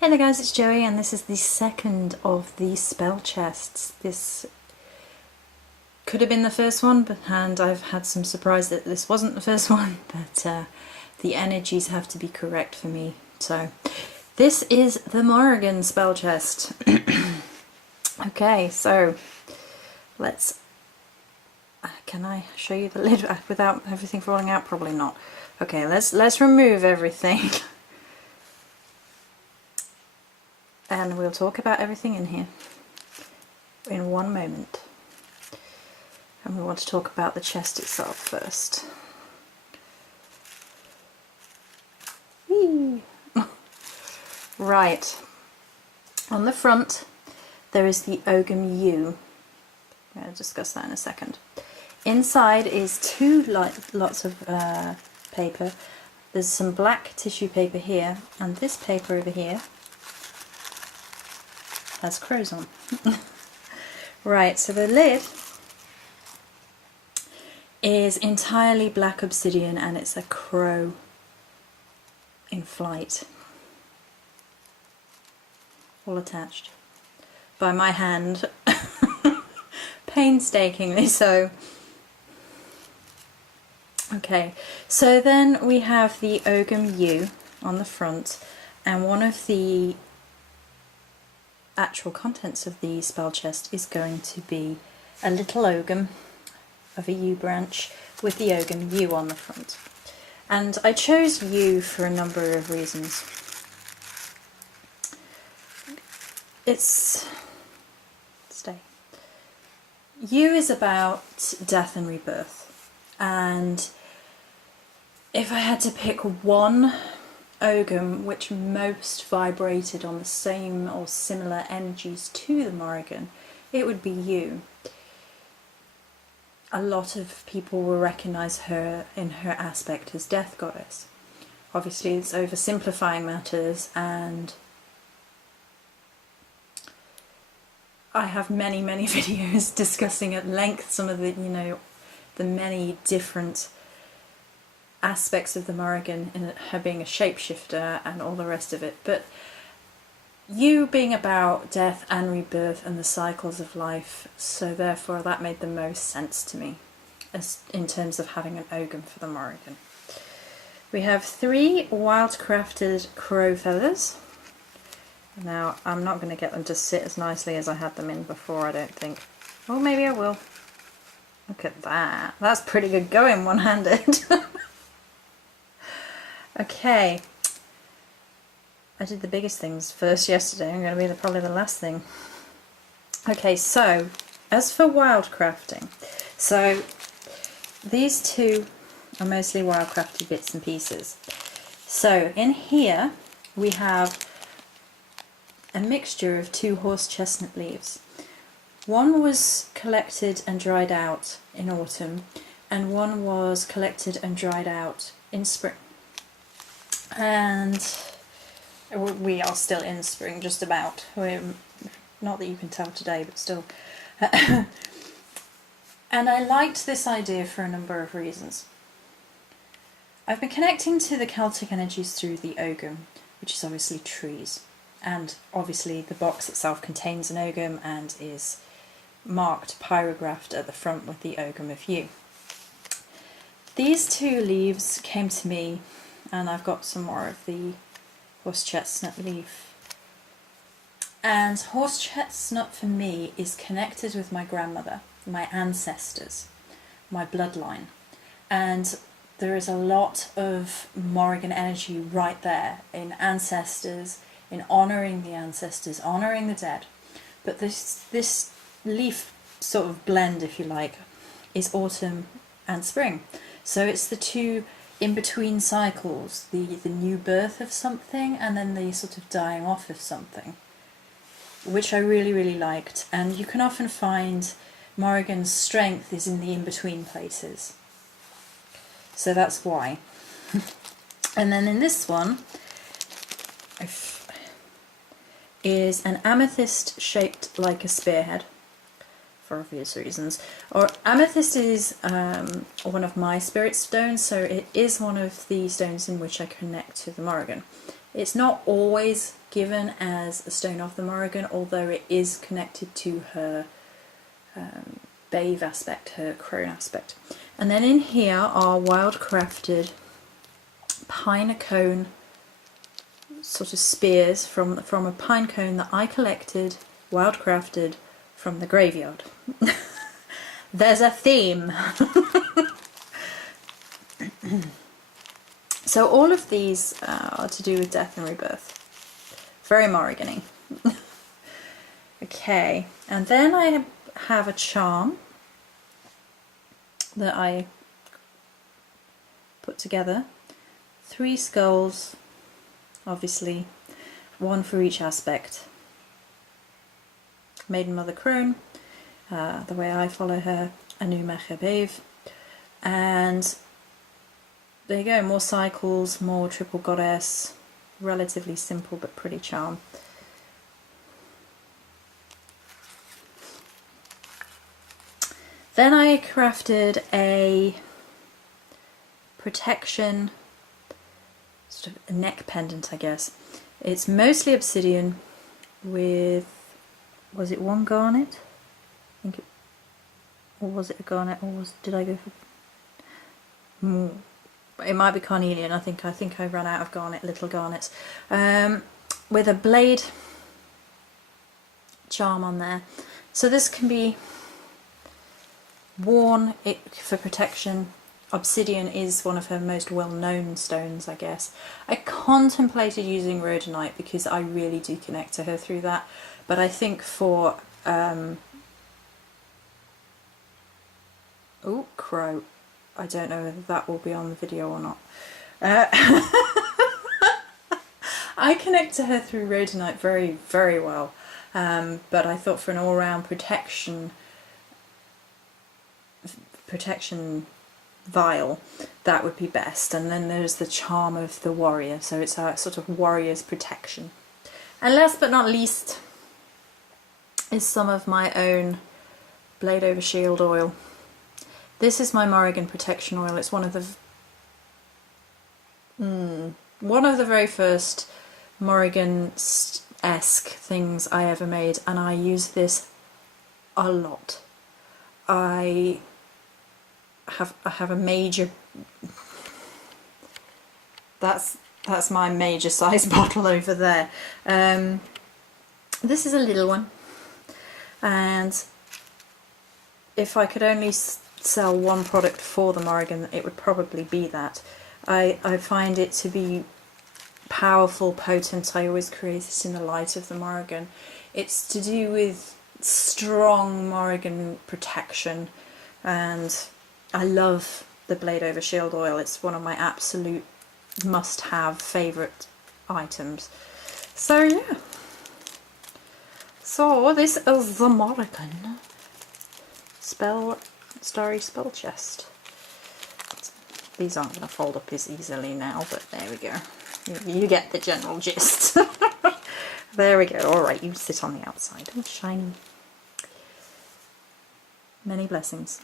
Hey there guys, it's Joey and this is the second of the spell chests. This could have been the first one, and I've had some surprise that this wasn't the first one, but the energies have to be correct for me. So this is the Morrigan spell chest. Okay, so let's... can I show you the lid without everything falling out? Probably not. Okay, let's remove everything. And we'll talk about everything in here in one moment. And we want to talk about the chest itself first. Whee! Right. On the front there is the Ogum U. I'm going to discuss that in a second. Inside is two lots of paper. There's some black tissue paper here, and this paper over here has crows on. Right, so the lid is entirely black obsidian and it's a crow in flight. All attached by my hand, painstakingly so. Okay, so then we have the Ogum U on the front, and one of the actual contents of the spell chest is going to be a little Ogum of a U branch with the Ogum U on the front. And I chose U for a number of reasons. U is about death and rebirth, and if I had to pick one Ogum which most vibrated on the same or similar energies to the Morrigan, it would be U. A lot of people will recognise her in her aspect as Death Goddess. Obviously it's oversimplifying matters, and I have many videos discussing at length some of the, the many different aspects of the Morrigan, in her being a shapeshifter and all the rest of it, but you being about death and rebirth and the cycles of life, so therefore that made the most sense to me as in terms of having an Ogum for the Morrigan. We have 3 wildcrafted crow feathers. Now I'm not going to get them to sit as nicely as I had them in before, I don't think. Oh, maybe I will. Look at that. That's pretty good going one-handed. Okay, I did the biggest things first yesterday. I'm going to be probably the last thing. Okay, so as for wildcrafting, so these two are mostly wildcrafted bits and pieces. So in here we have a mixture of 2 horse chestnut leaves. One was collected and dried out in autumn, and one was collected and dried out in spring. And we are still in spring, just about. Not that you can tell today, but still. And I liked this idea for a number of reasons. I've been connecting to the Celtic energies through the Ogum, which is obviously trees. And obviously the box itself contains an Ogum and is marked, pyrographed at the front with the Ogum of U. These 2 leaves came to me, and I've got some more of the horse chestnut leaf. And horse chestnut for me is connected with my grandmother, my ancestors, my bloodline. And there is a lot of Morrigan energy right there in ancestors, in honouring the ancestors, honouring the dead. But this leaf sort of blend, if you like, is autumn and spring. So it's the 2 in-between cycles, the new birth of something and then the sort of dying off of something, which I really liked. And you can often find Morrigan's strength is in the in-between places. So that's why. And then in this one is an amethyst shaped like a spearhead, for obvious reasons. Or amethyst is one of my spirit stones, so it is one of the stones in which I connect to the Morrigan. It's not always given as a stone of the Morrigan, although it is connected to her Bave aspect, her crone aspect. And then in here are wildcrafted pine cone sort of spears from a pine cone that I collected, wildcrafted from the graveyard. There's a theme. So all of these are to do with death and rebirth. Very Morrigan-y. Okay, and then I have a charm that I put together. 3 skulls, obviously, 1 for each aspect. Maiden Mother Crone, the way I follow her, Anu Mecha Bave, and there you go, more cycles, more triple goddess, relatively simple but pretty charm. Then I crafted a protection, sort of a neck pendant, I guess. It's mostly obsidian with, was it 1 garnet? I think it, or was it a garnet, or did I go for... It might be carnelian. I think I ran out of garnet, little garnets, with a blade charm on there. So this can be worn for protection. Obsidian is one of her most well-known stones, I guess. I contemplated using rhodonite because I really do connect to her through that, but I think for oh, crow. I don't know whether that will be on the video or not. I connect to her through rhodonite very, very well, but I thought for an all-round protection vial, that would be best. And then there's the charm of the warrior, so it's a sort of warrior's protection. And last but not least is some of my own Blade Over Shield oil. This is my Morrigan protection oil. It's one of the very first Morrigan-esque things I ever made, and I use this a lot. I have a major. That's my major size bottle over there. This is a little one, and if I could only sell one product for the Morrigan, it would probably be that. I find it to be powerful, potent. I always create it in the light of the Morrigan. It's to do with strong Morrigan protection, and I love the Blade Over Shield oil. It's one of my absolute must-have favourite items. So yeah. So this is the Morrigan Starry spell chest. These aren't going to fold up as easily now, but there we go. You get the general gist. There we go. Alright, you sit on the outside. Oh, shiny. Many blessings.